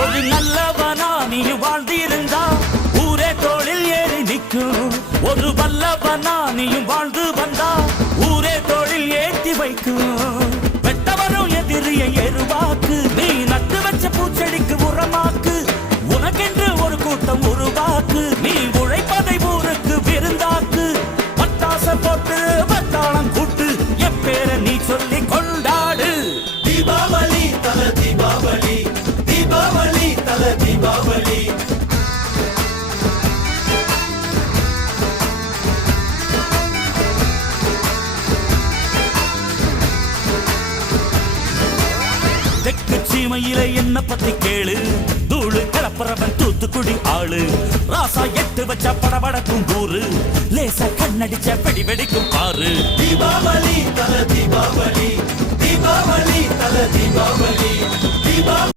ஒரு நல்லவனா நீ வாழ்ந்திருந்தா ஊரே தோளில் ஏறி நிற்கும். ஒரு வல்லவனா நீயும் வாழ்ந்து வந்தா ஊரே தோளில் ஏற்றி வைக்கும். வெட்டவரும் எதிரியை எருவாக்கு, நீ நட்டு வச்ச பூச்செடிக்கு உரமாக்கு. உனக்கென்று ஒரு கூட்டம் உருவாக்கு, நீ உழைப்பதை ஊருக்கு விருந்தாக்கு. பட்டாச போட்டு பட்டாளம் கூட்டு, எப்பேர நீ சொல்லி கொண்டாடு. தீபாவளி தல தீபாவளி, தீபாவளி தல தீபாவளி. தெற்கு சீமையில என்ன பத்தி கேளு, தூளு கிளப்புறவன் தூத்துக்குடி ஆளு. ராசா எட்டு வச்ச படபடக்கும் ஊரு, லேசா கண்ணடிச்ச வெடி வெடிக்கும் பாரு. தீபாவளி தல தீபாவளி, தீபாவளி தல தீபாவளி, தீபாவளி